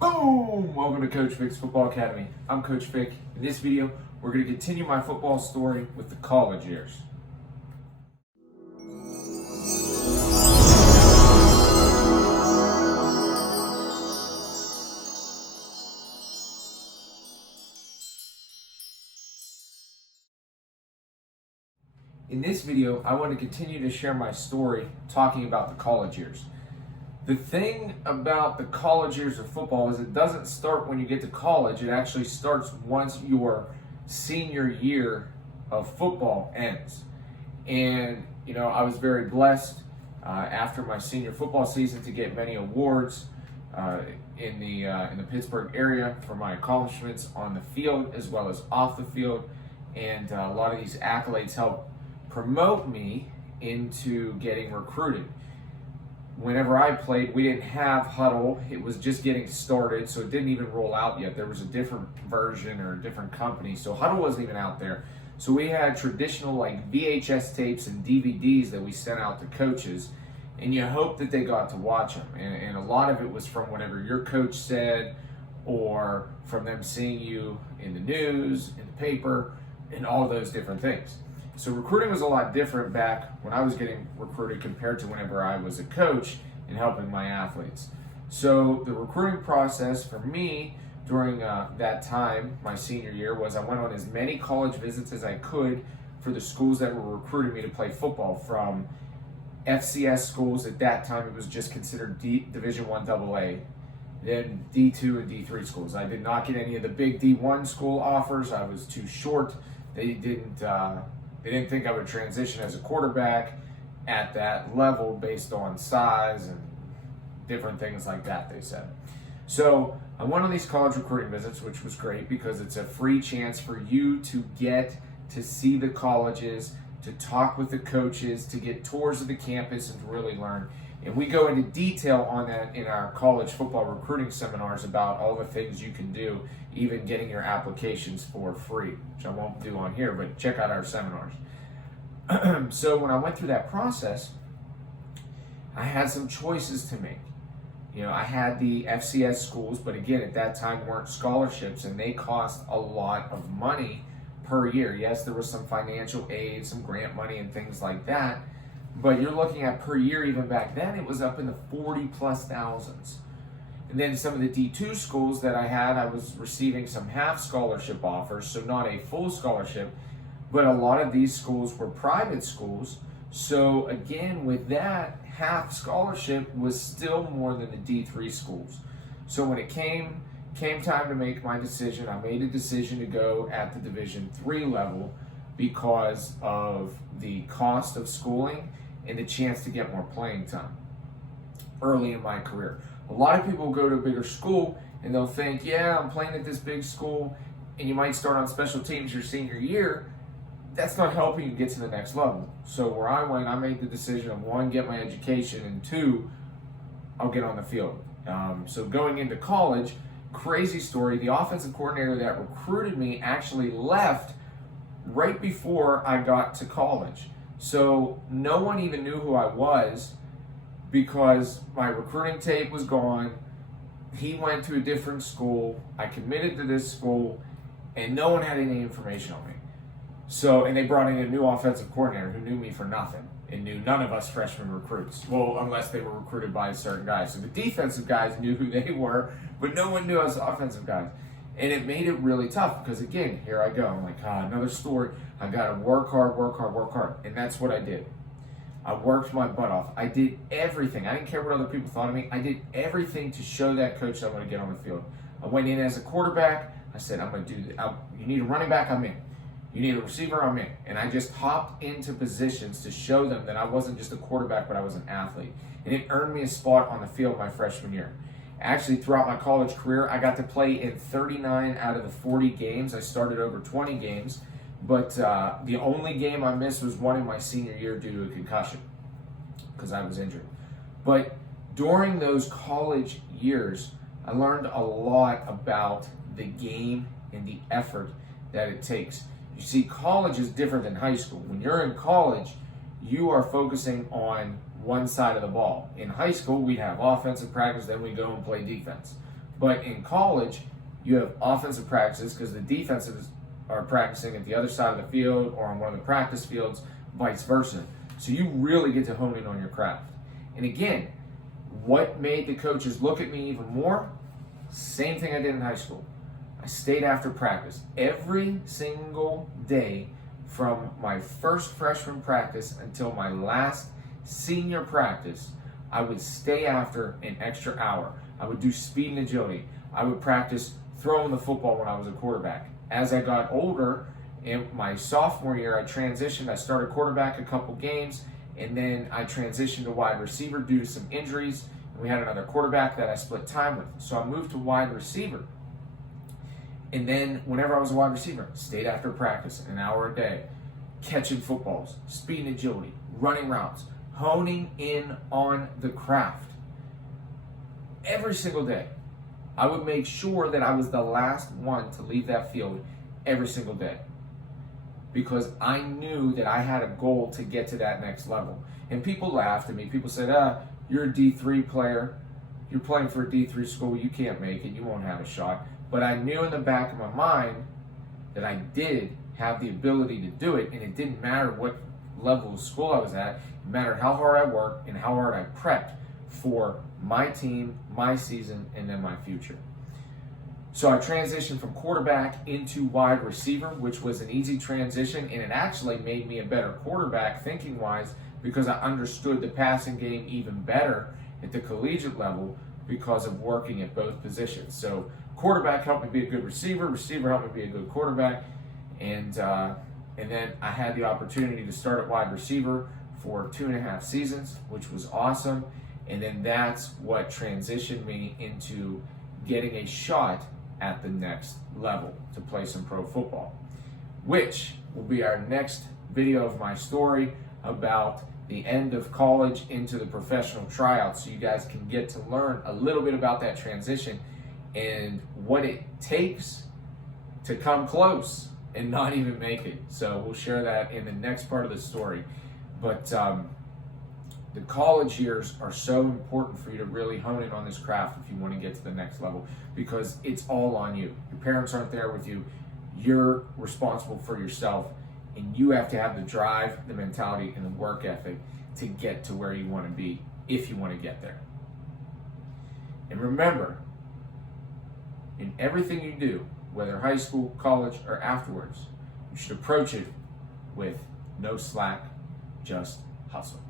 Boom! Welcome to Coach Fick's Football Academy. I'm Coach Fick. In this video, we're going to continue my football story with the college years. In this video, I want to continue to share my story talking about the college years. The thing about the college years of football is it doesn't start when you get to college. It actually starts once your senior year of football ends. And, I was very blessed after my senior football season to get many awards in the Pittsburgh area for my accomplishments on the field as well as off the field. And a lot of these accolades helped promote me into getting recruited. Whenever I played, we didn't have Huddle. It was just getting started, so it didn't even roll out yet. There was a different version or a different company, so Huddle wasn't even out there. So we had traditional VHS tapes and DVDs that we sent out to coaches, and you hope that they got to watch them. And a lot of it was from whatever your coach said or from them seeing you in the news, in the paper, and all those different things. So recruiting was a lot different back when I was getting recruited compared to whenever I was a coach and helping my athletes. So the recruiting process for me during that time, my senior year, was I went on as many college visits as I could for the schools that were recruiting me to play football, from FCS schools. At that time, it was just considered Division I AA, then D2 and D3 schools. I did not get any of the big D1 school offers. I was too short. They didn't think I would transition as a quarterback at that level based on size and different things like that, they said. So I went on these college recruiting visits, which was great because it's a free chance for you to get to see the colleges, to talk with the coaches, to get tours of the campus and to really learn. And we go into detail on that in our college football recruiting seminars about all the things you can do, even getting your applications for free, which I won't do on here, but check out our seminars. So when I went through that process, I had some choices to make. I had the FCS schools, but again, at that time weren't scholarships, and they cost a lot of money per year. Yes, there was some financial aid, some grant money and things like that, but you're looking at per year, even back then, it was up in the 40+ thousands. And then some of the D2 schools that I had, I was receiving some half scholarship offers, so not a full scholarship, but a lot of these schools were private schools. So again, with that, half scholarship was still more than the D3 schools. So when it came time to make my decision, I made a decision to go at the Division III level because of the cost of schooling and the chance to get more playing time early in my career. A lot of people go to a bigger school and they'll think, yeah, I'm playing at this big school, and you might start on special teams your senior year. That's not helping you get to the next level. So where I went, I made the decision of, one, get my education, and two, I'll get on the field. So going into college, crazy story, the offensive coordinator that recruited me actually left right before I got to college. So no one even knew who I was because my recruiting tape was gone. He went to a different school. I committed to this school, and no one had any information on me. So, and they brought in a new offensive coordinator who knew me for nothing and knew none of us freshman recruits. Well, unless they were recruited by a certain guy. So the defensive guys knew who they were, but no one knew us offensive guys. And it made it really tough because, again, here I go. I'm like, another story. I got to work hard. And that's what I did. I worked my butt off. I did everything. I didn't care what other people thought of me. I did everything to show that coach that I want to get on the field. I went in as a quarterback. I said, I'm going to do this. You need a running back? I'm in. You need a receiver? I'm in. And I just hopped into positions to show them that I wasn't just a quarterback, but I was an athlete. And it earned me a spot on the field my freshman year. Actually, throughout my college career, I got to play in 39 out of the 40 games. I started over 20 games, but the only game I missed was one in my senior year due to a concussion because I was injured. But during those college years, I learned a lot about the game and the effort that it takes. You see, college is different than high school. When you're in college, you are focusing on one side of the ball. In high school, we have offensive practice, then we go and play defense. But in college, you have offensive practices because the defenses are practicing at the other side of the field or on one of the practice fields, vice versa. So you really get to hone in on your craft. And again, what made the coaches look at me even more? Same thing I did in high school. I stayed after practice every single day from my first freshman practice until my last senior practice. I would stay after an extra hour. I would do speed and agility. I would practice throwing the football when I was a quarterback. As I got older, in my sophomore year, I transitioned. I started quarterback a couple games, and then I transitioned to wide receiver due to some injuries. And we had another quarterback that I split time with. So I moved to wide receiver. And then whenever I was a wide receiver, stayed after practice an hour a day, catching footballs, speed and agility, running routes, honing in on the craft. Every single day, I would make sure that I was the last one to leave that field every single day, because I knew that I had a goal to get to that next level. And people laughed at me. People said, you're a D3 player. You're playing for a D3 school. You can't make it. You won't have a shot. But I knew in the back of my mind that I did have the ability to do it, and it didn't matter what level of school I was at. It mattered how hard I worked and how hard I prepped for my team, my season, and then my future. So I transitioned from quarterback into wide receiver, which was an easy transition, and it actually made me a better quarterback thinking-wise because I understood the passing game even better at the collegiate level because of working at both positions. So quarterback helped me be a good receiver, receiver helped me be a good quarterback, and then I had the opportunity to start at wide receiver for 2.5 seasons, which was awesome. And then that's what transitioned me into getting a shot at the next level to play some pro football, which will be our next video of my story about the end of college into the professional tryouts, so you guys can get to learn a little bit about that transition and what it takes to come close and not even make it. So we'll share that in the next part of the story. But the college years are so important for you to really hone in on this craft if you want to get to the next level, because it's all on you. Your parents aren't there with you. You're responsible for yourself, and you have to have the drive, the mentality, and the work ethic to get to where you want to be if you want to get there. And remember, in everything you do, whether high school, college, or afterwards, you should approach it with no slack, just hustle.